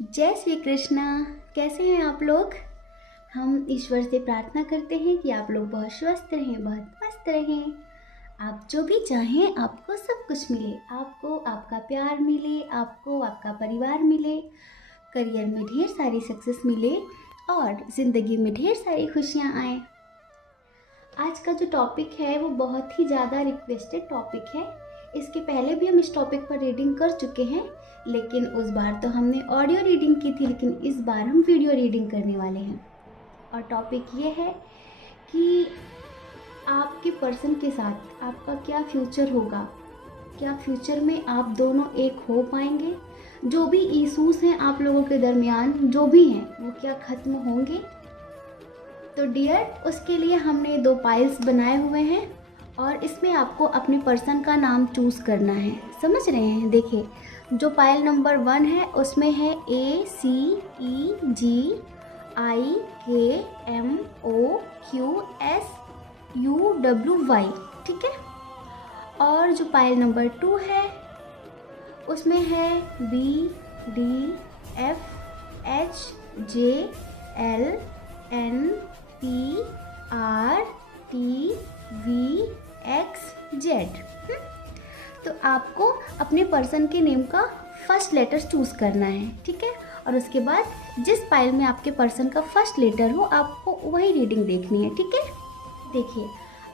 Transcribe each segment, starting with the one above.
जय श्री कृष्णा। कैसे हैं आप लोग। हम ईश्वर से प्रार्थना करते हैं कि आप लोग बहुत स्वस्थ रहें, बहुत मस्त रहें। आप जो भी चाहें आपको सब कुछ मिले, आपको आपका प्यार मिले, आपको आपका परिवार मिले, करियर में ढेर सारी सक्सेस मिले और ज़िंदगी में ढेर सारी खुशियाँ आएँ। आज का जो टॉपिक है वो बहुत ही ज़्यादा रिक्वेस्टेड टॉपिक है। इसके पहले भी हम इस टॉपिक पर रीडिंग कर चुके हैं, लेकिन उस बार तो हमने ऑडियो रीडिंग की थी, लेकिन इस बार हम वीडियो रीडिंग करने वाले हैं। और टॉपिक ये है कि आपके पर्सन के साथ आपका क्या फ्यूचर होगा, क्या फ्यूचर में आप दोनों एक हो पाएंगे, जो भी इश्यूज हैं आप लोगों के दरमियान जो भी हैं वो क्या ख़त्म होंगे। तो डियर, उसके लिए हमने 2 पाइल्स बनाए हुए हैं और इसमें आपको अपने पर्सन का नाम चूज़ करना है। समझ रहे हैं। देखिए, जो पाइल नंबर 1 है उसमें है ACEGIKMOQSUWY, ठीक है। और जो पाइल नंबर 2 है उसमें है BDFHJLNPRTVXZ। तो आपको अपने पर्सन के नेम का फर्स्ट लेटर चूज़ करना है, ठीक है। और उसके बाद जिस पाइल में आपके पर्सन का फर्स्ट लेटर हो आपको वही रीडिंग देखनी है, ठीक है। देखिए,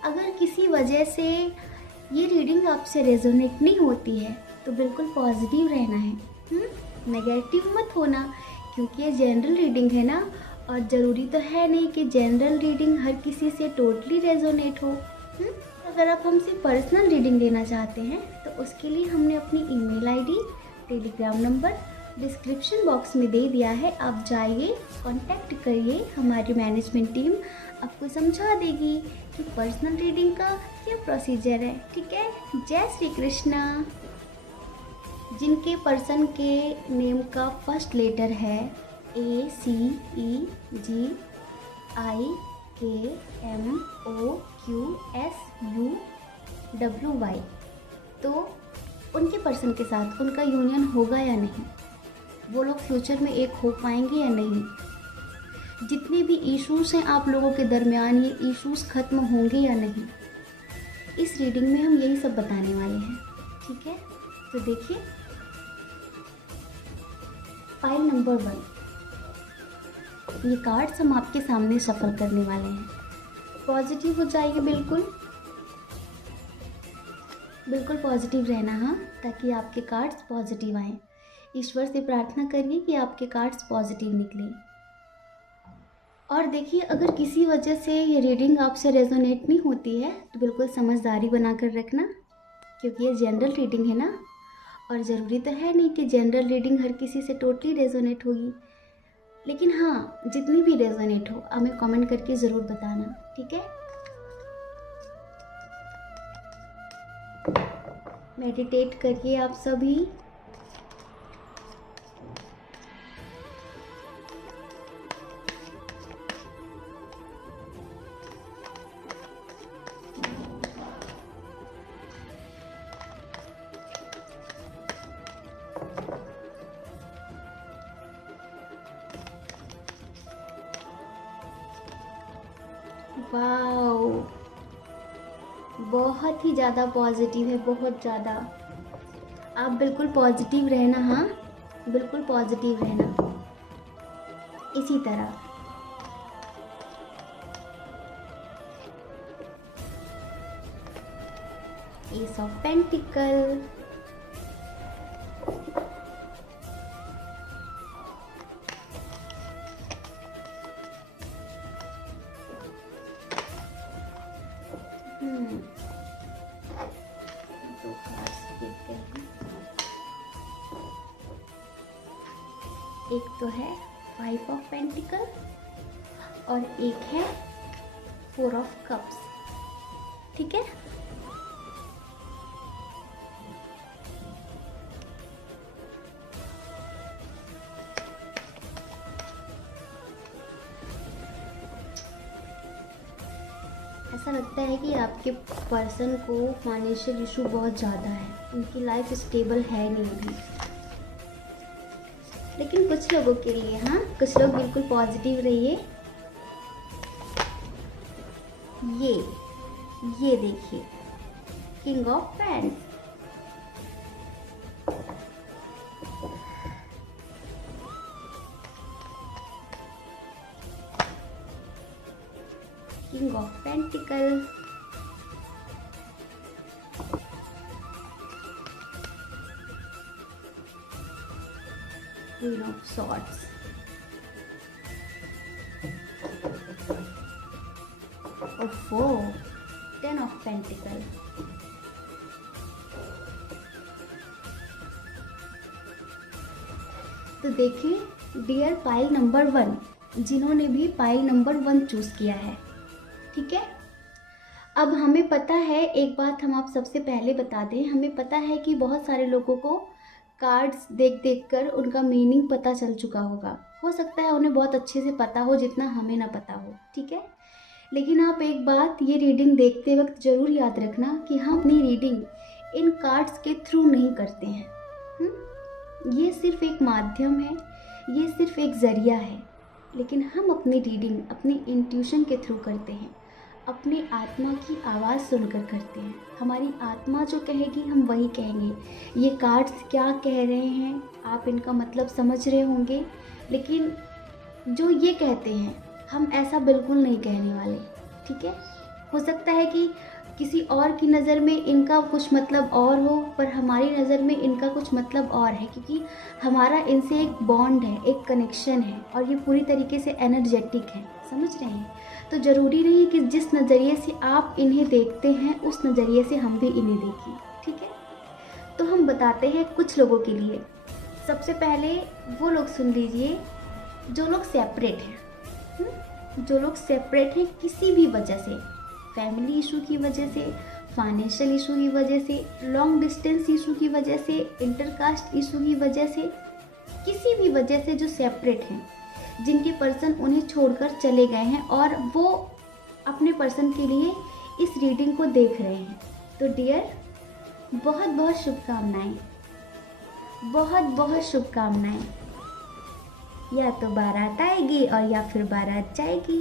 अगर किसी वजह से ये रीडिंग आपसे रेजोनेट नहीं होती है तो बिल्कुल पॉजिटिव रहना है, नेगेटिव मत होना, क्योंकि ये जनरल रीडिंग है ना। और ज़रूरी तो है नहीं कि जनरल रीडिंग हर किसी से टोटली रेजोनेट हो। अगर आप हमसे पर्सनल रीडिंग लेना चाहते हैं तो उसके लिए हमने अपनी email ID, Telegram number description box में दे दिया है। आप जाइए, कांटेक्ट करिए, हमारी मैनेजमेंट टीम आपको समझा देगी कि पर्सनल रीडिंग का क्या प्रोसीजर है, ठीक है। जय श्री कृष्णा। जिनके पर्सन के नेम का फर्स्ट लेटर है ACEGIKMOQSUWY, तो उनके पर्सन के साथ उनका यूनियन होगा या नहीं, वो लोग फ्यूचर में एक हो पाएंगे या नहीं, जितने भी इश्यूज हैं आप लोगों के दरमियान ये इश्यूज ख़त्म होंगे या नहीं, इस रीडिंग में हम यही सब बताने वाले हैं, ठीक है। तो देखिए, फाइल नंबर 1, ये कार्ड्स हम आपके सामने सफल करने वाले हैं। पॉजिटिव हो जाइए, बिल्कुल बिल्कुल पॉजिटिव रहना, हाँ, ताकि आपके कार्ड्स पॉजिटिव आएँ। ईश्वर से प्रार्थना करिए कि आपके कार्ड्स पॉजिटिव निकलें। और देखिए, अगर किसी वजह से ये रीडिंग आपसे रेजोनेट नहीं होती है तो बिल्कुल समझदारी बनाकर रखना, क्योंकि ये जनरल रीडिंग है ना। और ज़रूरी तो है नहीं कि जनरल रीडिंग हर किसी से टोटली रेजोनेट होगी, लेकिन हाँ, जितनी भी रेजोनेट हो हमें कमेंट करके ज़रूर बताना, ठीक है। मेडिटेट करिए आप सभी। वाओ, बहुत ही ज़्यादा पॉजिटिव है, बहुत ज़्यादा। आप बिल्कुल पॉजिटिव रहना, हाँ, बिल्कुल पॉजिटिव रहना इसी तरह। एस ऑफ पेंटिकल, दो कार्ड्स देखते हैं। एक तो है 5 ऑफ पेंटिकल और एक है 4 ऑफ कप्स, ठीक है। ऐसा लगता है कि आपके पर्सन को फाइनेंशियल इशू बहुत ज़्यादा है, उनकी लाइफ स्टेबल है नहीं अभी, लेकिन कुछ लोगों के लिए, हाँ कुछ लोग बिल्कुल पॉजिटिव रहिए। ये देखिए king of pents, king of pentacle, queen of swords, ओफो 10 ऑफ पेंटिकल, तो देखिए डियर पाइल नंबर 1, जिन्होंने भी पाइल नंबर 1 चूज किया है, ठीक है। अब हमें पता है, एक बात हम आप सबसे पहले बता दें, हमें पता है कि बहुत सारे लोगों को कार्ड्स देख देख कर उनका मीनिंग पता चल चुका होगा। हो सकता है उन्हें बहुत अच्छे से पता हो जितना हमें ना पता हो, ठीक है। लेकिन आप एक बात ये रीडिंग देखते वक्त ज़रूर याद रखना कि हम अपनी रीडिंग इन कार्ड्स के थ्रू नहीं करते हैं। ये सिर्फ एक माध्यम है, ये सिर्फ एक ज़रिया है, लेकिन हम अपनी रीडिंग अपनी इंट्यूशन के थ्रू करते हैं, अपनी आत्मा की आवाज़ सुनकर करते हैं। हमारी आत्मा जो कहेगी हम वही कहेंगे। ये कार्ड्स क्या कह रहे हैं आप इनका मतलब समझ रहे होंगे, लेकिन जो ये कहते हैं हम ऐसा बिल्कुल नहीं कहने वाले, ठीक है। हो सकता है कि किसी और की नज़र में इनका कुछ मतलब और हो, पर हमारी नज़र में इनका कुछ मतलब और है, क्योंकि हमारा इनसे एक बॉन्ड है, एक कनेक्शन है, और ये पूरी तरीके से एनर्जेटिक है, समझ रहे हैं। तो ज़रूरी नहीं है कि जिस नज़रिए से आप इन्हें देखते हैं उस नज़रिए से हम भी इन्हें देखें, ठीक है। तो हम बताते हैं कुछ लोगों के लिए। सबसे पहले वो लोग सुन लीजिए जो लोग सेपरेट हैं, जो लोग सेपरेट हैं किसी भी वजह से, फैमिली इशू की वजह से, फाइनेंशियल इशू की वजह से, लॉन्ग डिस्टेंस इशू की वजह से, इंटरकास्ट इशू की वजह से, किसी भी वजह से जो सेपरेट हैं, जिनके पर्सन उन्हें छोड़कर चले गए हैं और वो अपने पर्सन के लिए इस रीडिंग को देख रहे हैं, तो डियर बहुत बहुत शुभकामनाएं, बहुत बहुत शुभकामनाएं। या तो बारात आएगी और या फिर बारात जाएगी,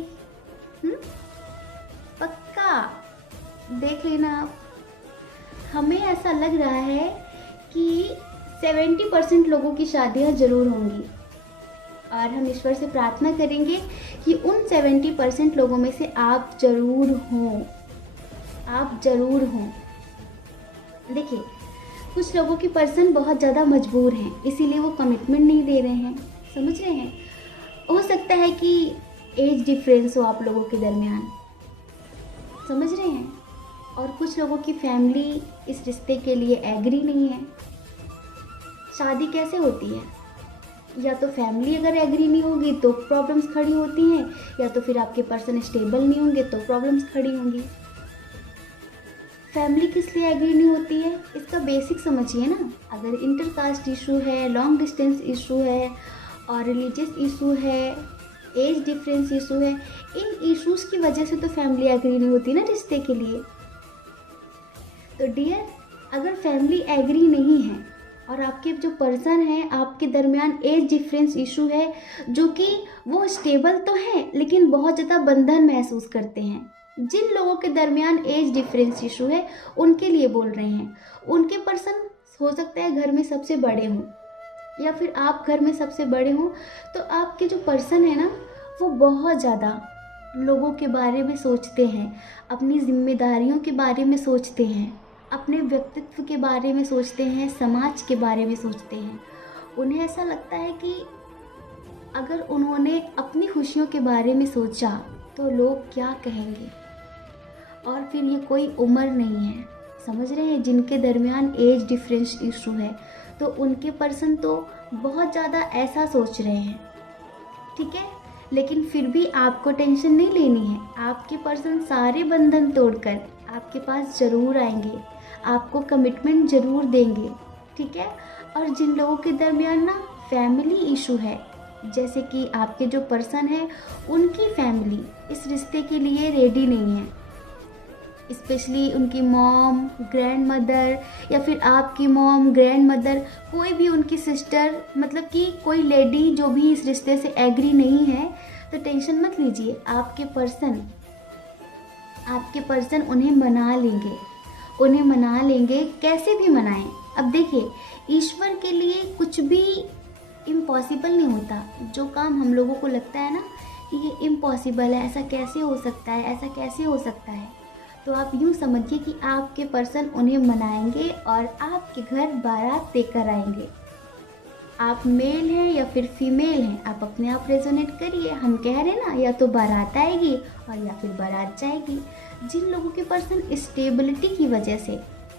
पक्का देख लेना आप। हमें ऐसा लग रहा है कि 70% लोगों की शादियां जरूर होंगी, और हम ईश्वर से प्रार्थना करेंगे कि उन 70% लोगों में से आप जरूर हों, आप जरूर हों। देखिए कुछ लोगों की पर्सन बहुत ज़्यादा मजबूर हैं, इसीलिए वो कमिटमेंट नहीं दे रहे हैं, समझ रहे हैं। हो सकता है कि एज डिफरेंस हो आप लोगों के दरमियान, समझ रहे हैं। और कुछ लोगों की फैमिली इस रिश्ते के लिए एग्री नहीं है। शादी कैसे होती है, या तो फैमिली अगर एग्री नहीं होगी तो प्रॉब्लम्स खड़ी होती हैं, या तो फिर आपके पर्सन स्टेबल नहीं होंगे तो प्रॉब्लम्स खड़ी होंगी। फैमिली किस लिए एग्री नहीं होती है, इसका बेसिक समझिए ना। अगर इंटरकास्ट इशू है, लॉन्ग डिस्टेंस इशू है, और रिलीजियस इशू है, एज डिफरेंस इशू है, इन इश्यूज की वजह से तो फैमिली एग्री नहीं होती ना रिश्ते के लिए। तो डियर अगर फैमिली एग्री नहीं है और आपके जो पर्सन है आपके दरमियान एज डिफरेंस इशू है, जो कि वो स्टेबल तो है लेकिन बहुत ज़्यादा बंधन महसूस करते हैं, जिन लोगों के दरमियान एज डिफरेंस इशू है उनके लिए बोल रहे हैं। उनके पर्सन हो सकता है घर में सबसे बड़े हों, या फिर आप घर में सबसे बड़े हों, तो आपके जो पर्सन है ना वो बहुत ज़्यादा लोगों के बारे में सोचते हैं, अपनी जिम्मेदारियों के बारे में सोचते हैं, अपने व्यक्तित्व के बारे में सोचते हैं, समाज के बारे में सोचते हैं। उन्हें ऐसा लगता है कि अगर उन्होंने अपनी खुशियों के बारे में सोचा तो लोग क्या कहेंगे। और फिर ये कोई उम्र नहीं है, समझ रहे हैं, जिनके दरमियान एज डिफरेंस इशू है, तो उनके पर्सन तो बहुत ज़्यादा ऐसा सोच रहे हैं, ठीक है। लेकिन फिर भी आपको टेंशन नहीं लेनी है, आपके पर्सन सारे बंधन तोड़कर आपके पास ज़रूर आएंगे, आपको कमिटमेंट ज़रूर देंगे, ठीक है। और जिन लोगों के दरमियान ना फैमिली इशू है, जैसे कि आपके जो पर्सन है उनकी फैमिली इस रिश्ते के लिए रेडी नहीं है, स्पेशली उनकी मॉम, ग्रैंड मदर, या फिर आपकी मॉम, ग्रैंड मदर, कोई भी उनकी सिस्टर, मतलब कि कोई लेडी जो भी इस रिश्ते से एग्री नहीं है, तो टेंशन मत लीजिए। आपके पर्सन उन्हें मना लेंगे, उन्हें मना लेंगे, कैसे भी मनाएं। अब देखिए, ईश्वर के लिए कुछ भी इम्पॉसिबल नहीं होता। जो काम हम लोगों को लगता है ना कि ये इम्पॉसिबल है, ऐसा कैसे हो सकता है, ऐसा कैसे हो सकता है, तो आप यूँ समझिए कि आपके पर्सन उन्हें मनाएंगे और आपके घर बारात देकर आएंगे। आप मेल हैं या फिर फीमेल हैं, आप अपने आप रेजोनेट करिए। हम कह रहे हैं ना, या तो बारात आएगी और या फिर बारात जाएगी। जिन लोगों के पर्सन स्टेबिलिटी की वजह से,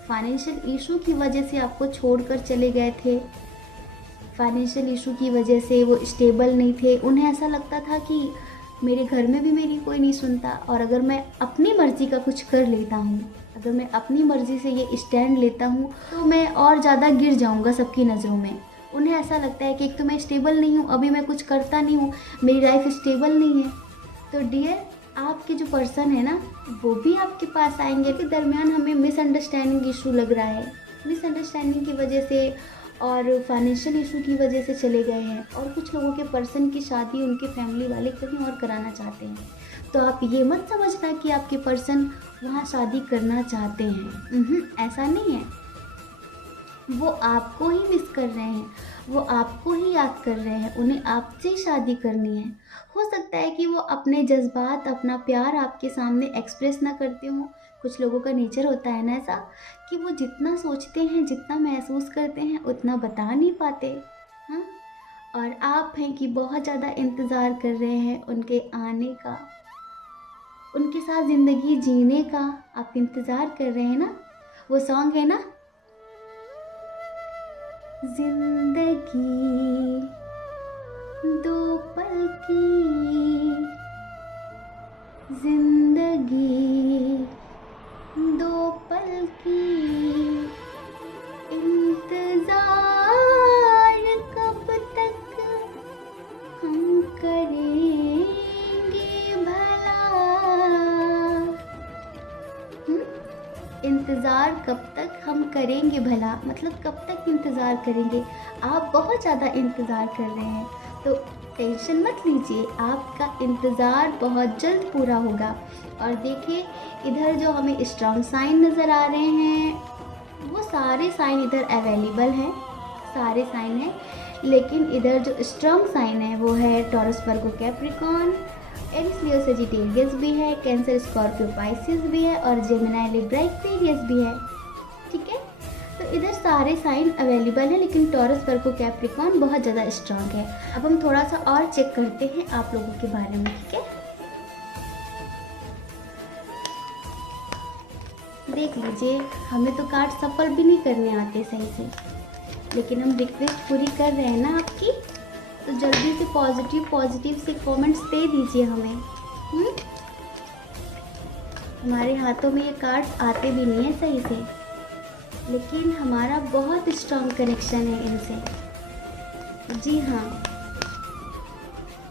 फाइनेंशियल इशू की वजह से आपको छोड़कर चले गए थे, फाइनेंशियल इशू की वजह से वो स्टेबल नहीं थे, उन्हें ऐसा लगता था कि मेरे घर में भी मेरी कोई नहीं सुनता, और अगर मैं अपनी मर्ज़ी का कुछ कर लेता हूँ, अगर मैं अपनी मर्ज़ी से ये स्टैंड लेता हूँ, तो मैं और ज़्यादा गिर जाऊँगा सबकी नज़रों में। उन्हें ऐसा लगता है कि एक तो मैं स्टेबल नहीं हूँ, अभी मैं कुछ करता नहीं हूँ, मेरी लाइफ स्टेबल नहीं है। तो डियर, आपके जो पर्सन है ना, वो भी आपके पास आएंगे। के दरमियान हमें मिसअंडरस्टैंडिंग इशू लग रहा है, मिसअंडरस्टैंडिंग की वजह से और फाइनेंशियल इशू की वजह से चले गए हैं, और कुछ लोगों के पर्सन की शादी उनके फैमिली वाले कहीं और कराना चाहते हैं। तो आप ये मत समझना कि आपके पर्सन वहाँ शादी करना चाहते हैं, ऐसा नहीं है। वो आपको ही मिस कर रहे हैं, वो आपको ही याद कर रहे हैं, उन्हें आपसे ही शादी करनी है। हो सकता है कि वो अपने जज्बात, अपना प्यार आपके सामने एक्सप्रेस ना करते हों। कुछ लोगों का नेचर होता है ना ऐसा, कि वो जितना सोचते हैं, जितना महसूस करते हैं, उतना बता नहीं पाते। हाँ, और आप हैं कि बहुत ज़्यादा इंतज़ार कर रहे हैं उनके आने का, उनके साथ ज़िंदगी जीने का आप इंतज़ार कर रहे हैं ना। वो सॉन्ग है ना, जिंदगी दो पल की, जिंदगी दो पल की, इंतजार कब तक हम करेंगे भला। इंतज़ार कब तक हम करेंगे भला, मतलब कब तक इंतज़ार करेंगे। आप बहुत ज़्यादा इंतज़ार कर रहे हैं, तो टेंशन मत लीजिए, आपका इंतज़ार बहुत जल्द पूरा होगा। और देखिए, इधर जो हमें स्ट्रॉन्ग साइन नज़र आ रहे हैं, वो सारे साइन इधर अवेलेबल हैं, सारे साइन हैं, लेकिन इधर जो स्ट्रॉन्ग साइन है वो है टॉरस, वर्गो, कैप्रिकॉर्न, एरिस, लियो, सजिटेरियस भी है, कैंसर, स्कॉर्पियो, पाइसिस भी है, और जेमिनी, लिब्रा, एक्वेरियस भी है। ठीक है, तो इधर सारे साइन अवेलेबल हैं, लेकिन टॉरस, वर्गो, कैप्रिकॉर्न बहुत ज़्यादा स्ट्रांग है। अब हम थोड़ा सा और चेक करते हैं आप लोगों के बारे में। ठीक है, देख लीजिए, हमें तो कार्ड सफल भी नहीं करने आते सही से, लेकिन हम रिक्वेस्ट पूरी कर रहे हैं ना आपकी, तो जल्दी से पॉजिटिव से कमेंट्स दे दीजिए हमें। हमारे हाथों में ये कार्ड्स आते भी नहीं है सही से, लेकिन हमारा बहुत स्ट्रॉन्ग कनेक्शन है इनसे। जी हाँ,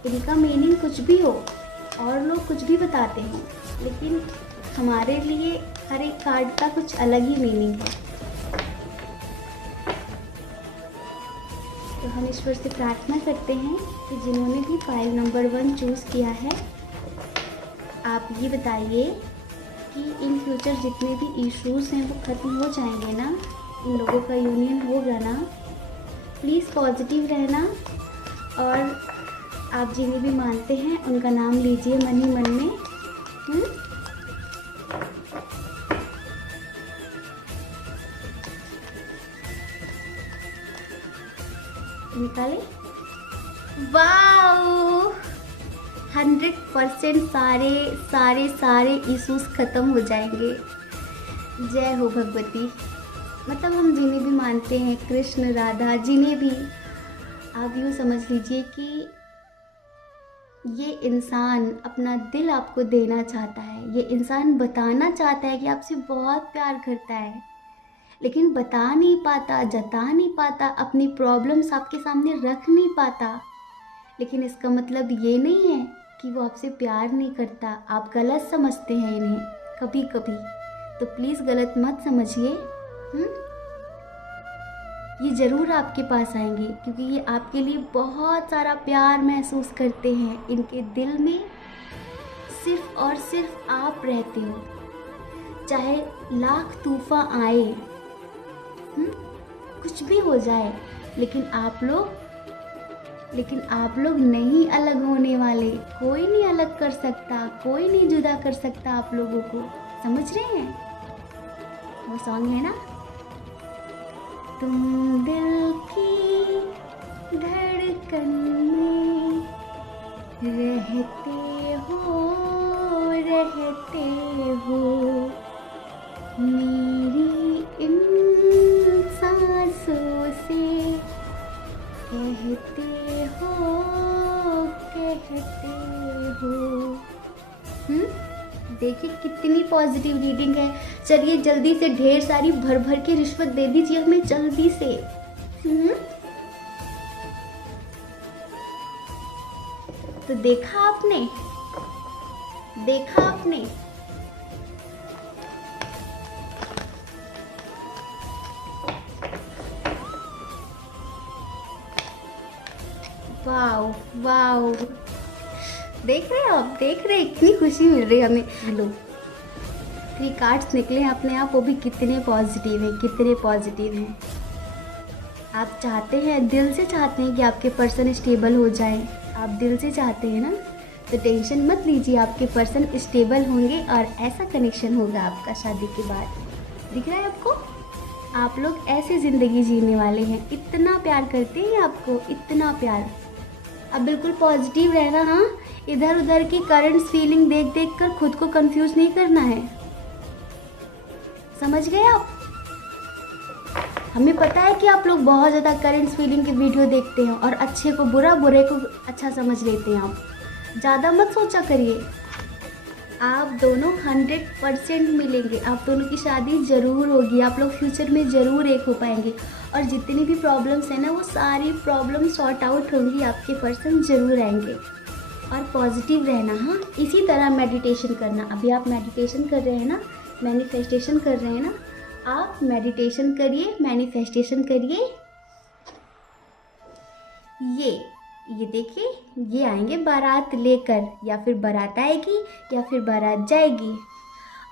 इनका मीनिंग कुछ भी हो और लोग कुछ भी बताते हैं, लेकिन हमारे लिए हर एक कार्ड का कुछ अलग ही मीनिंग है। तो हम ईश्वर से प्रार्थना करते हैं कि जिन्होंने भी फाइल नंबर 1 चूज़ किया है, आप ये बताइए कि इन फ्यूचर जितने भी इश्यूज़ हैं वो ख़त्म हो जाएंगे ना, इन लोगों का यूनियन होगा ना। प्लीज़ पॉजिटिव रहना, और आप जिन्हें भी मानते हैं उनका नाम लीजिए मन ही मन में। निकाले, वाओ, 100% सारे इश्यूज ख़त्म हो जाएंगे। जय हो भगवती। मतलब हम जिन्हें भी मानते हैं, कृष्ण, राधा, जिन्हें भी, आप यूँ समझ लीजिए कि ये इंसान अपना दिल आपको देना चाहता है, ये इंसान बताना चाहता है कि आपसे बहुत प्यार करता है, लेकिन बता नहीं पाता, जता नहीं पाता, अपनी प्रॉब्लम्स आपके सामने रख नहीं पाता। लेकिन इसका मतलब ये नहीं है कि वो आपसे प्यार नहीं करता। आप गलत समझते हैं इन्हें कभी कभी। तो प्लीज़ गलत मत समझिए। ये ज़रूर आपके पास आएंगे क्योंकि ये आपके लिए बहुत सारा प्यार महसूस करते हैं। इनके दिल में सिर्फ और सिर्फ आप रहते हो, चाहे लाख तूफान आए, कुछ भी हो जाए, लेकिन आप लोग नहीं अलग होने वाले। कोई नहीं अलग कर सकता, कोई नहीं जुदा कर सकता आप लोगों को। समझ रहे हैं? वो सॉन्ग है ना, तुम दिल की धड़कन में रहते हो, मेरी इन सांसों से कहते हो। देखिए कितनी पॉजिटिव रीडिंग है। चलिए जल्दी से ढेर सारी भर भर के रिश्वत दे दीजिए हमें जल्दी से। तो देखा आपने, वाओ वाओ, देख रहे हैं आप, इतनी खुशी मिल रही है हमें। लो 3 कार्ड्स निकले हैं अपने आप, वो भी कितने पॉजिटिव हैं। आप चाहते हैं, दिल से चाहते हैं कि आपके पर्सन स्टेबल हो जाए। आप दिल से चाहते हैं ना, तो टेंशन मत लीजिए, आपके पर्सन स्टेबल होंगे और ऐसा कनेक्शन होगा आपका शादी के बाद। दिख रहा है आपको? आप लोग ऐसे ज़िंदगी जीने वाले हैं। इतना प्यार करते हैं आपको, इतना प्यार। अब बिल्कुल पॉजिटिव रहना। हाँ, इधर उधर की करंट फीलिंग देख कर खुद को कंफ्यूज नहीं करना है। समझ गए आप? हमें पता है कि आप लोग बहुत ज़्यादा करंट फीलिंग की वीडियो देखते हैं और अच्छे को बुरा, बुरे को अच्छा समझ लेते हैं। आप ज़्यादा मत सोचा करिए। आप दोनों 100% मिलेंगे। आप दोनों की शादी ज़रूर होगी। आप लोग फ्यूचर में ज़रूर एक हो पाएंगे और जितनी भी प्रॉब्लम्स हैं ना, वो सारी प्रॉब्लम सॉर्ट आउट होंगी। आपके पर्सन ज़रूर आएंगे। और पॉजिटिव रहना। हाँ, इसी तरह मेडिटेशन करना। अभी आप मेडिटेशन कर रहे हैं ना, मैनिफेस्टेशन कर रहे हैं ना, आप मेडिटेशन करिए, मैनिफेस्टेशन करिए। ये देखिए, ये आएंगे बारात लेकर, या फिर बारात आएगी या फिर बारात जाएगी।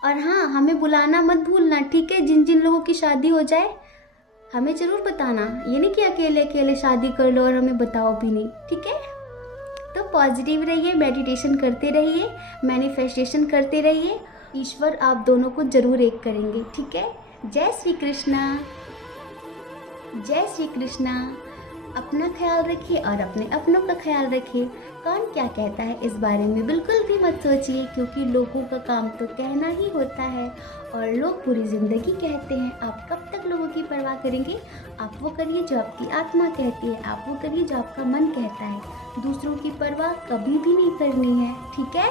और हाँ, हमें बुलाना मत भूलना, ठीक है? जिन जिन लोगों की शादी हो जाए हमें ज़रूर बताना। ये नहीं कि अकेले अकेले शादी कर लो और हमें बताओ भी नहीं, ठीक है? तो पॉजिटिव रहिए, मेडिटेशन करते रहिए, मैनिफेस्टेशन करते रहिए। ईश्वर आप दोनों को ज़रूर एक करेंगे, ठीक है? जय श्री कृष्णा, जय श्री कृष्णा। अपना ख्याल रखिए और अपने अपनों का ख्याल रखिए। कौन क्या कहता है इस बारे में बिल्कुल भी मत सोचिए, क्योंकि लोगों का काम तो कहना ही होता है और लोग पूरी ज़िंदगी कहते हैं। आप कब तक लोगों की परवाह करेंगे? आप वो करिए जो आपकी आत्मा कहती है, आप वो करिए जो आपका मन कहता है। दूसरों की परवाह कभी भी नहीं करनी है, ठीक है?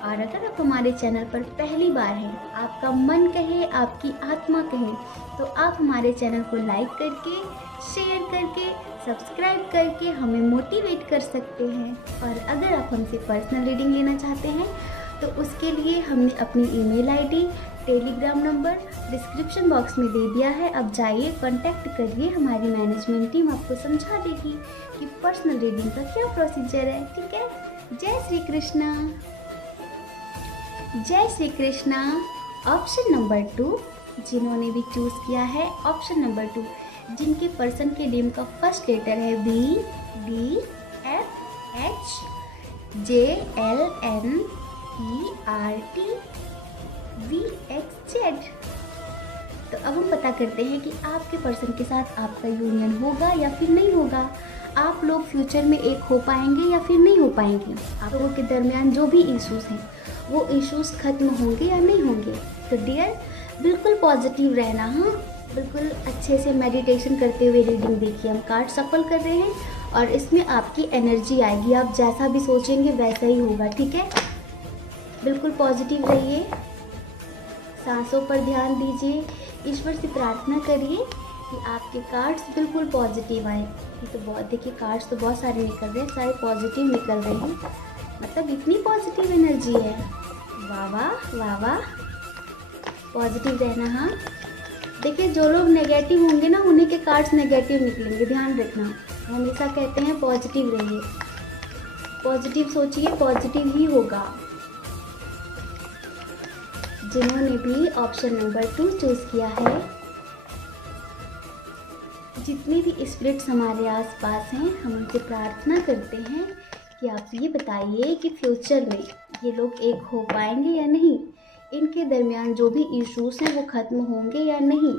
और अगर आप हमारे चैनल पर पहली बार हैं, आपका मन कहे, आपकी आत्मा कहे, तो आप हमारे चैनल को लाइक करके, शेयर करके, सब्सक्राइब करके हमें मोटिवेट कर सकते हैं। और अगर आप हमसे पर्सनल रीडिंग लेना चाहते हैं तो उसके लिए हमने अपनी email ID, Telegram number description box में दे दिया है। अब जाइए, कांटेक्ट करिए, हमारी मैनेजमेंट टीम आपको समझा देगी कि पर्सनल रीडिंग का क्या प्रोसीजर है, ठीक है? जय श्री कृष्णा, जय श्री कृष्णा। ऑप्शन नंबर 2 जिन्होंने भी चूज़ किया है, ऑप्शन नंबर 2 जिनके पर्सन के नेम का फर्स्ट लेटर है B, D, F, H, J, L, N, E, R, T, V, X, Z। तो अब हम पता करते हैं कि आपके पर्सन के साथ आपका यूनियन होगा या फिर नहीं होगा। आप लोग फ्यूचर में एक हो पाएंगे या फिर नहीं हो पाएंगे। आप लोगों के दरमियान जो भी इश्यूज़ हैं वो इश्यूज़ ख़त्म होंगे या नहीं होंगे। तो डियर, बिल्कुल पॉजिटिव रहना। हाँ, बिल्कुल अच्छे से मेडिटेशन करते हुए रीडिंग देखिए। हम कार्ड सफल कर रहे हैं और इसमें आपकी एनर्जी आएगी। आप जैसा भी सोचेंगे वैसा ही होगा, ठीक है? बिल्कुल पॉजिटिव रहिए, सांसों पर ध्यान दीजिए, ईश्वर से प्रार्थना करिए कि आपके कार्ड्स बिल्कुल पॉजिटिव आए। ये तो बहुत, देखिए कार्ड्स तो बहुत सारे निकल रहे हैं, सारे पॉजिटिव निकल रहे हैं, मतलब इतनी पॉजिटिव एनर्जी है। वाह वाह वाह वाह। पॉजिटिव रहना। हाँ देखिए, जो लोग नेगेटिव होंगे ना उन्हीं के कार्ड्स नेगेटिव निकलेंगे, ध्यान रखना। हमेशा कहते हैं पॉजिटिव रहिए, पॉजिटिव सोचिए, पॉजिटिव ही होगा। जिन्होंने भी ऑप्शन नंबर 2 चूज़ किया है, जितने भी स्पिरिट्स हमारे आसपास हैं, हम उनसे प्रार्थना करते हैं कि आप ये बताइए कि फ्यूचर में ये लोग एक हो पाएंगे या नहीं, इनके दरमियान जो भी इश्यूज हैं वो ख़त्म होंगे या नहीं।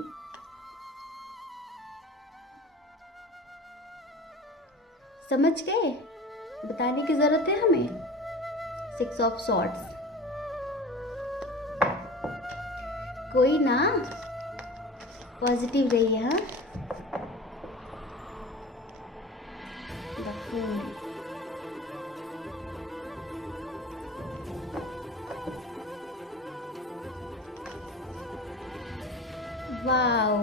समझ गए? बताने की ज़रूरत है हमें। 6 ऑफ सॉर्ड्स। कोई ना, पॉजिटिव रहिए। हाँ वाओ,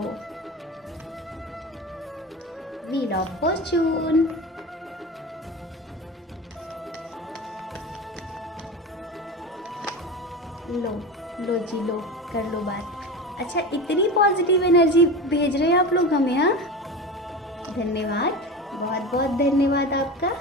व्हील ऑफ फॉर्च्यून। लो जी लो, कर लो बात। अच्छा, इतनी पॉजिटिव एनर्जी भेज रहे हैं आप लोग हमें। हाँ धन्यवाद, बहुत बहुत धन्यवाद आपका।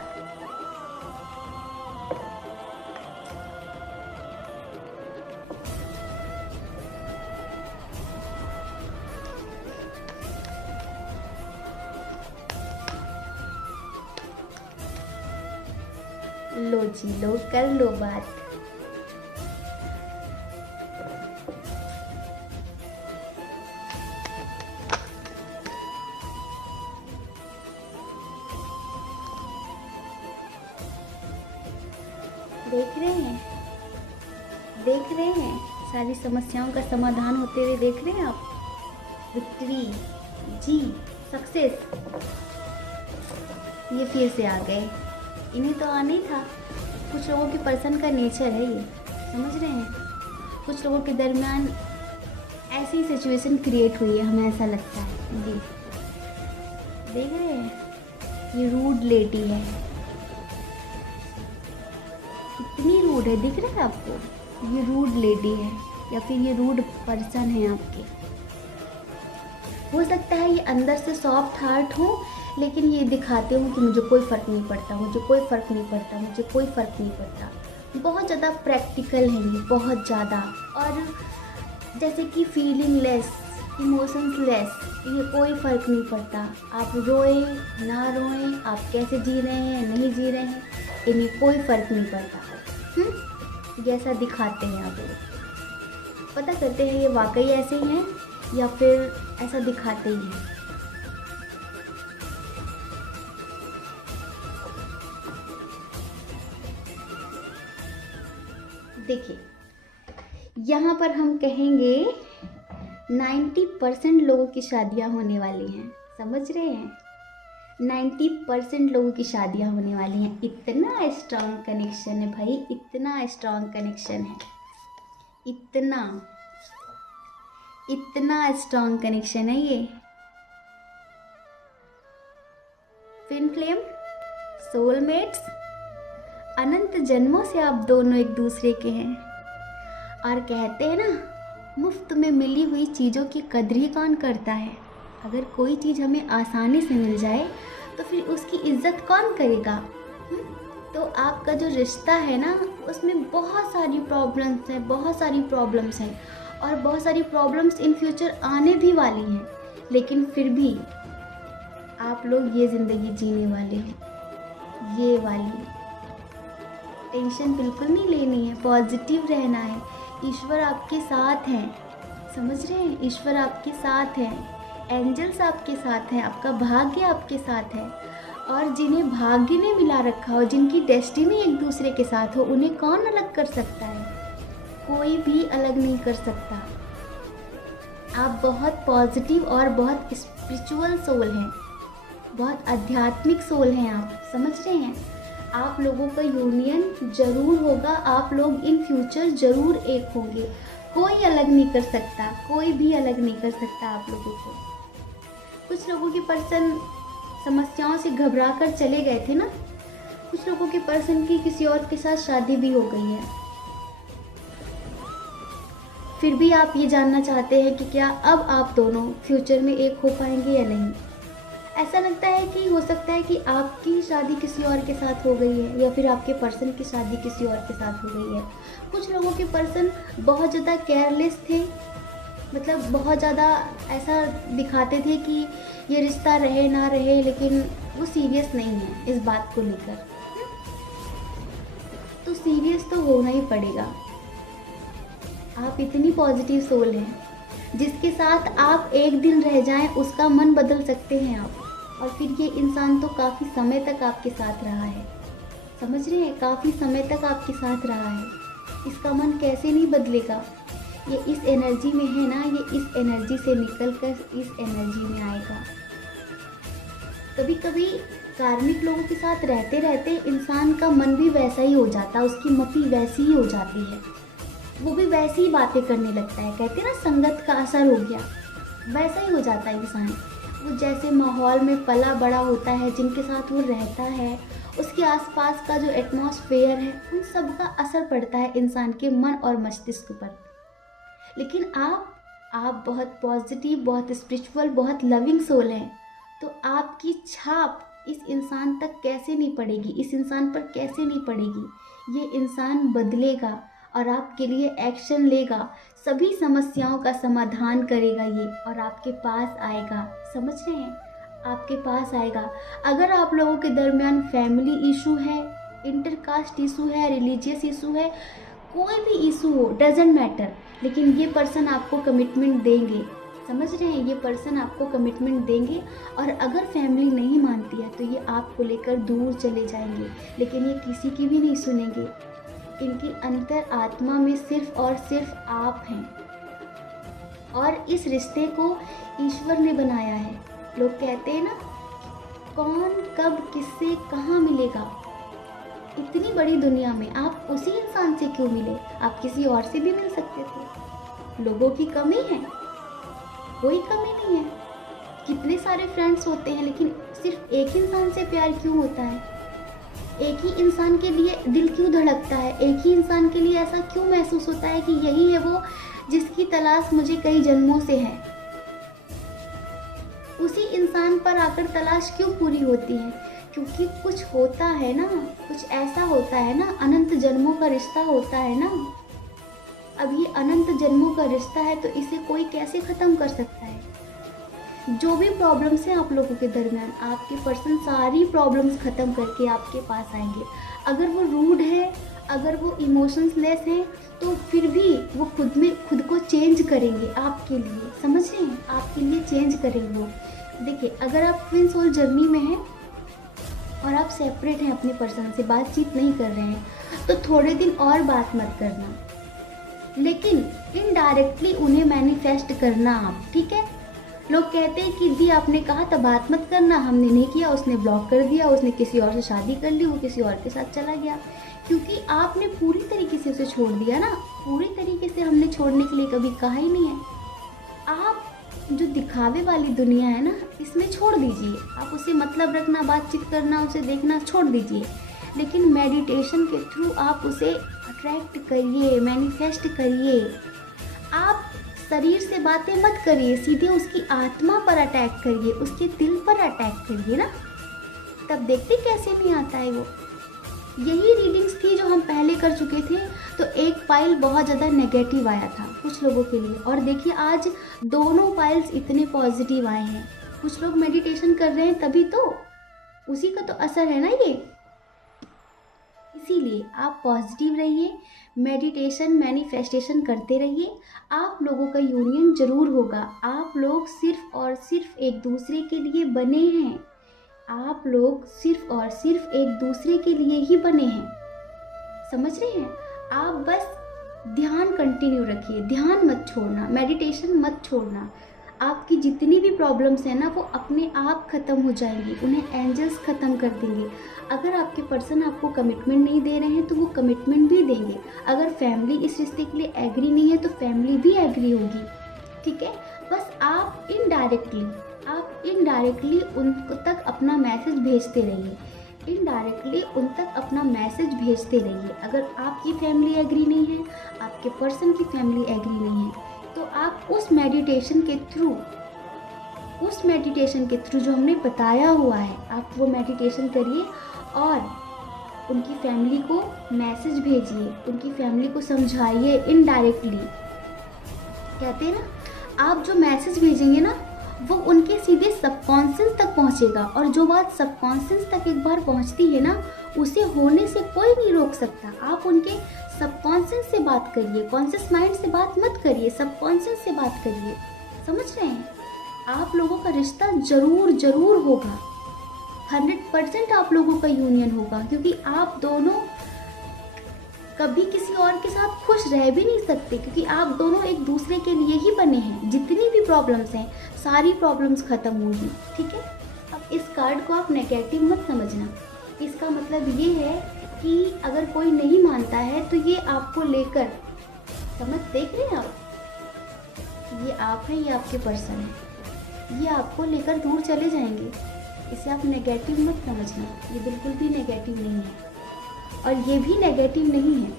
लो जी लो, कर लो बात। देख रहे हैं, देख रहे हैं, सारी समस्याओं का समाधान होते हुए देख रहे हैं आप। विक्ट्री, जी, सक्सेस। ये फिर से आ गए, इन्हें तो आना ही था। कुछ लोगों के पर्सन का नेचर है ये, समझ रहे हैं। कुछ लोगों के दरमियान ऐसी सिचुएशन क्रिएट हुई है, हमें ऐसा लगता है। जी देख रहे हैं, ये रूड लेडी है, कितनी रूड है, दिख रहा है आपको। ये रूड लेडी है या फिर ये रूड पर्सन है आपके। हो सकता है ये अंदर से सॉफ्ट हार्ट हो, लेकिन ये दिखाते हो कि मुझे कोई फ़र्क नहीं पड़ता, मुझे कोई फ़र्क नहीं पड़ता, मुझे कोई फ़र्क नहीं पड़ता। बहुत ज़्यादा प्रैक्टिकल है ये, बहुत ज़्यादा। और जैसे कि फीलिंग लेस, इमोशंस लेस, ये कोई फ़र्क नहीं पड़ता। आप रोएं ना रोएं, आप कैसे जी रहे हैं नहीं जी रहे हैं, इन्हें कोई फ़र्क नहीं पड़ता। ये ऐसा दिखाते हैं आप लोग। पता करते हैं ये वाकई ऐसे ही हैं या फिर ऐसा दिखाते ही हैं। देखिए, यहाँ पर हम कहेंगे 90% लोगों की शादियाँ होने वाली हैं, समझ रहे हैं। 90% लोगों की शादियाँ होने वाली हैं। इतना स्ट्रॉन्ग कनेक्शन है भाई, इतना स्ट्रॉन्ग कनेक्शन है, इतना स्ट्रॉन्ग कनेक्शन है ये। ट्विन फ्लेम, सोलमेट्स, अनंत जन्मों से आप दोनों एक दूसरे के हैं। और कहते हैं ना, मुफ्त में मिली हुई चीज़ों की कद्र ही कौन करता है। अगर कोई चीज़ हमें आसानी से मिल जाए तो फिर उसकी इज्जत कौन करेगा। तो आपका जो रिश्ता है ना, उसमें बहुत सारी प्रॉब्लम्स हैं, बहुत सारी प्रॉब्लम्स हैं, और बहुत सारी प्रॉब्लम्स इन फ्यूचर आने भी वाली हैं। लेकिन फिर भी आप लोग ये ज़िंदगी जीने वाले हैं, ये वाली। टेंशन बिल्कुल नहीं लेनी है, पॉजिटिव रहना है। ईश्वर आपके साथ हैं, समझ रहे हैं। ईश्वर आपके साथ हैं, एंजल्स आपके साथ हैं, आपका भाग्य आपके साथ है। और जिन्हें भाग्य ने मिला रखा हो, जिनकी डेस्टिनी एक दूसरे के साथ हो, उन्हें कौन अलग कर सकता है। कोई भी अलग नहीं कर सकता। आप बहुत पॉजिटिव और बहुत स्पिरिचुअल सोल हैं, बहुत आध्यात्मिक सोल हैं आप, समझ रहे हैं। आप लोगों का यूनियन जरूर होगा, आप लोग इन फ्यूचर ज़रूर एक होंगे। कोई अलग नहीं कर सकता, कोई भी अलग नहीं कर सकता आप लोगों को। कुछ लोगों के पर्सन समस्याओं से घबरा कर चले गए थे ना, कुछ लोगों के पर्सन की किसी और के साथ शादी भी हो गई है। फिर भी आप ये जानना चाहते हैं कि क्या अब आप दोनों फ्यूचर में एक हो पाएंगे या नहीं। ऐसा लगता है कि हो सकता है कि आपकी शादी किसी और के साथ हो गई है या फिर आपके पर्सन की शादी किसी और के साथ हो गई है। कुछ लोगों के पर्सन बहुत ज़्यादा केयरलेस थे, मतलब बहुत ज़्यादा ऐसा दिखाते थे कि ये रिश्ता रहे ना रहे, लेकिन वो सीरियस नहीं है इस बात को लेकर। तो सीरियस तो होना ही पड़ेगा। आप इतनी पॉजिटिव सोल हैं, जिसके साथ आप एक दिन रह जाएं उसका मन बदल सकते हैं आप। और फिर ये इंसान तो काफ़ी समय तक आपके साथ रहा है, समझ रहे हैं, काफ़ी समय तक आपके साथ रहा है, इसका मन कैसे नहीं बदलेगा। ये इस एनर्जी में है ना, ये इस एनर्जी से निकल कर इस एनर्जी में आएगा। कभी कभी कार्मिक लोगों के साथ रहते रहते इंसान का मन भी वैसा ही हो जाता है, उसकी मति वैसी ही हो जाती है, वो भी वैसी ही बातें करने लगता है। कहते हैं ना, संगत का असर हो गया, वैसा ही हो जाता है इंसान। वो जैसे माहौल में पला बड़ा होता है, जिनके साथ वो रहता है, उसके आसपास का जो एटमॉस्फेयर है, उन सब का असर पड़ता है इंसान के मन और मस्तिष्क पर। लेकिन आप बहुत पॉजिटिव, बहुत स्पिरिचुअल, बहुत लविंग सोल हैं, तो आपकी छाप इस इंसान तक कैसे नहीं पड़ेगी, इस इंसान पर कैसे नहीं पड़ेगी। ये इंसान बदलेगा और आपके लिए एक्शन लेगा, सभी समस्याओं का समाधान करेगा ये, और आपके पास आएगा। समझ रहे हैं, आपके पास आएगा। अगर आप लोगों के दरमियान फैमिली इशू है, इंटरकास्ट इशू है, रिलीजियस इशू है, कोई भी इशू हो, डजेंट मैटर, लेकिन ये पर्सन आपको कमिटमेंट देंगे। समझ रहे हैं, ये पर्सन आपको कमिटमेंट देंगे। और अगर फैमिली नहीं मानती है तो ये आपको लेकर दूर चले जाएंगे, लेकिन ये किसी की भी नहीं सुनेंगे। इनकी अंतर आत्मा में सिर्फ और सिर्फ आप हैं, और इस रिश्ते को ईश्वर ने बनाया है। लोग कहते हैं ना, कौन कब किससे कहाँ मिलेगा। इतनी बड़ी दुनिया में आप उसी इंसान से क्यों मिले, आप किसी और से भी मिल सकते थे। लोगों की कमी है, कोई कमी नहीं है। कितने सारे फ्रेंड्स होते हैं, लेकिन सिर्फ एक इंसान से प्यार क्यों होता है। एक ही इंसान के लिए दिल क्यों धड़कता है, एक ही इंसान के लिए ऐसा क्यों महसूस होता है कि यही है वो जिसकी तलाश मुझे कई जन्मों से है। उसी इंसान पर आकर तलाश क्यों पूरी होती है, क्योंकि कुछ होता है ना, कुछ ऐसा होता है ना, अनंत जन्मों का रिश्ता होता है ना। अब ये अनंत जन्मों का रिश्ता है, तो इसे कोई कैसे ख़त्म कर सकता है। जो भी प्रॉब्लम्स हैं आप लोगों के दरमियान, आपके पर्सन सारी प्रॉब्लम्स ख़त्म करके आपके पास आएंगे। अगर वो रूड है, अगर वो इमोशंस लेस हैं, तो फिर भी वो खुद को चेंज करेंगे आपके लिए। समझ रहे हैं, आपके लिए चेंज करेंगे वो। देखिए, अगर आप ट्विन सोल जर्नी में हैं और आप सेपरेट हैं, अपने पर्सन से बातचीत नहीं कर रहे हैं, तो थोड़े दिन और बात मत करना, लेकिन इनडायरेक्टली उन्हें मैनिफेस्ट करना आप, ठीक है। लोग कहते हैं कि दी आपने कहा था बात मत करना, हमने नहीं किया, उसने ब्लॉक कर दिया, उसने किसी और से शादी कर ली, वो किसी और के साथ चला गया, क्योंकि आपने पूरी तरीके से उसे छोड़ दिया ना। पूरी तरीके से हमने छोड़ने के लिए कभी कहा ही नहीं है। आप जो दिखावे वाली दुनिया है ना, इसमें छोड़ दीजिए। आप उसे मतलब रखना, बातचीत करना, उसे देखना छोड़ दीजिए, लेकिन मेडिटेशन के थ्रू आप उसे अट्रैक्ट करिए, मैनिफेस्ट करिए। आप शरीर से बातें मत करिए, सीधे उसकी आत्मा पर अटैक करिए, उसके दिल पर अटैक करिए ना, तब देखते कैसे नहीं आता है वो। यही रीडिंग्स थी जो हम पहले कर चुके थे, तो एक पाइल बहुत ज़्यादा नेगेटिव आया था कुछ लोगों के लिए, और देखिए आज दोनों पाइल्स इतने पॉजिटिव आए हैं। कुछ लोग मेडिटेशन कर रहे हैं, तभी तो उसी का तो असर है ना ये। इसीलिए आप पॉजिटिव रहिए, मेडिटेशन मैनिफेस्टेशन करते रहिए। आप लोगों का यूनियन जरूर होगा। आप लोग सिर्फ और सिर्फ एक दूसरे के लिए बने हैं। आप लोग सिर्फ और सिर्फ एक दूसरे के लिए ही बने हैं, समझ रहे हैं। आप बस ध्यान कंटिन्यू रखिए, ध्यान मत छोड़ना, मेडिटेशन मत छोड़ना। आपकी जितनी भी प्रॉब्लम्स हैं ना, वो अपने आप ख़त्म हो जाएंगी, उन्हें एंजल्स ख़त्म कर देंगे। अगर आपके पर्सन आपको कमिटमेंट नहीं दे रहे हैं तो वो कमिटमेंट भी देंगे। अगर फैमिली इस रिश्ते के लिए एग्री नहीं है तो फैमिली भी एग्री होगी, ठीक है। बस आप इनडायरेक्टली उन तक अपना मैसेज भेजते रहिए इनडायरेक्टली उन तक अपना मैसेज भेजते रहिए। अगर आपकी फैमिली एग्री नहीं है, आपके पर्सन की फैमिली एग्री नहीं है, तो आप उस मेडिटेशन के थ्रू जो हमने बताया हुआ है, आप वो मेडिटेशन करिए और उनकी फैमिली को मैसेज भेजिए, उनकी फैमिली को समझाइए इनडायरेक्टली। कहते हैं ना, आप जो मैसेज भेजेंगे ना वो उनके सीधे सबकॉन्शियस तक पहुंचेगा, और जो बात सबकॉन्शियस तक एक बार पहुंचती है ना, उसे होने से कोई नहीं रोक सकता। आप उनके सबकॉन्शियस से बात करिए, कॉन्शियस माइंड से बात मत करिए, सबकॉन्शियस से बात करिए। समझ रहे हैं? आप लोगों का रिश्ता जरूर होगा, 100% आप लोगों का यूनियन होगा, क्योंकि आप दोनों कभी किसी और के साथ खुश रह भी नहीं सकते, क्योंकि आप दोनों एक दूसरे के लिए ही बने हैं। जितनी भी प्रॉब्लम्स हैं, सारी प्रॉब्लम्स खत्म होगी। ठीक है? अब इस कार्ड को आप नेगेटिव मत समझना। इसका मतलब ये है कि अगर कोई नहीं मानता है तो ये आपको लेकर, समझ देख रहे हैं आप, ये आप हैं, ये आपके पर्सन है, ये आपको लेकर दूर चले जाएंगे। इसे आप नेगेटिव मत समझना, ये बिल्कुल भी नेगेटिव नहीं है। और ये भी नेगेटिव नहीं है,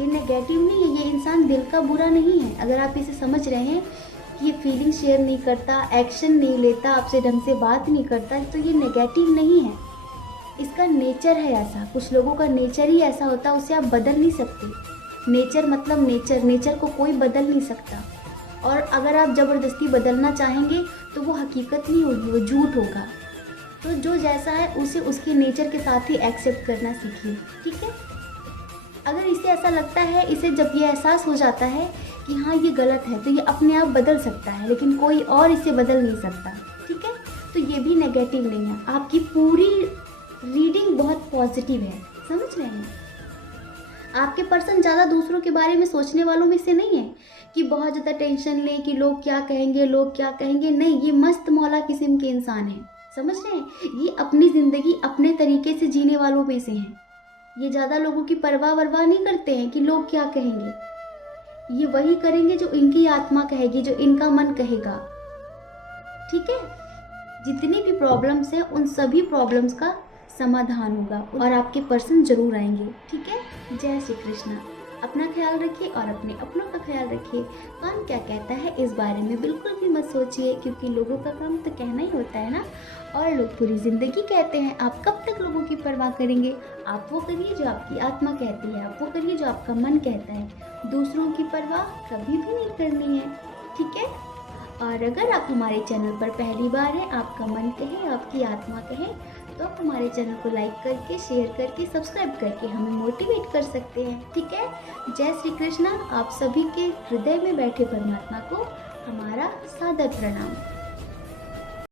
ये नेगेटिव नहीं है, ये इंसान दिल का बुरा नहीं है। अगर आप इसे समझ रहे हैं कि ये फीलिंग शेयर नहीं करता, एक्शन नहीं लेता, आपसे ढंग से बात नहीं करता, तो ये नेगेटिव नहीं है। इसका नेचर है ऐसा, कुछ लोगों का नेचर ही ऐसा होता है, उसे आप बदल नहीं सकते। नेचर मतलब नेचर को कोई बदल नहीं सकता। और अगर आप ज़बरदस्ती बदलना चाहेंगे तो वो हकीकत नहीं होगी, वो झूठ होगा। तो जो जैसा है उसे उसके नेचर के साथ ही एक्सेप्ट करना सीखिए। ठीक है? अगर इसे ऐसा लगता है, इसे जब ये एहसास हो जाता है कि हाँ ये गलत है, तो ये अपने आप बदल सकता है, लेकिन कोई और इसे बदल नहीं सकता। ठीक है? तो ये भी नेगेटिव नहीं है। आपकी पूरी रीडिंग बहुत पॉजिटिव है। समझ रहे हैं? आपके पर्सन ज़्यादा दूसरों के बारे में सोचने वालों में से नहीं है कि बहुत ज़्यादा टेंशन लें कि लोग क्या कहेंगे। नहीं, ये मस्त मौला किस्म के इंसान हैं। समझ रहे हैं? ये अपनी ज़िंदगी अपने तरीके से जीने वालों में से हैं। ये ज़्यादा लोगों की परवाह नहीं करते हैं कि लोग क्या कहेंगे। ये वही करेंगे जो इनकी आत्मा कहेगी, जो इनका मन कहेगा। ठीक है? जितनी भी प्रॉब्लम्स हैं, उन सभी प्रॉब्लम्स का समाधान होगा और आपके पर्सन जरूर आएंगे। ठीक है? जय श्री कृष्णा। अपना ख्याल रखिए और अपने अपनों का ख्याल रखिए। कौन क्या कहता है इस बारे में बिल्कुल भी मत सोचिए, क्योंकि लोगों का काम तो कहना ही होता है ना, और लोग पूरी ज़िंदगी कहते हैं। आप कब तक लोगों की परवाह करेंगे? आप वो करिए जो आपकी आत्मा कहती है, आप वो करिए जो आपका मन कहता है। दूसरों की परवाह कभी भी नहीं करनी है। ठीक है? और अगर आप हमारे चैनल पर पहली बार हैं, आपका मन कहे, आपकी आत्मा कहे, तो आप हमारे चैनल को लाइक करके, शेयर करके, सब्सक्राइब करके हमें मोटिवेट कर सकते हैं। ठीक है? जय श्री कृष्णा। आप सभी के हृदय में बैठे परमात्मा को हमारा सादर प्रणाम।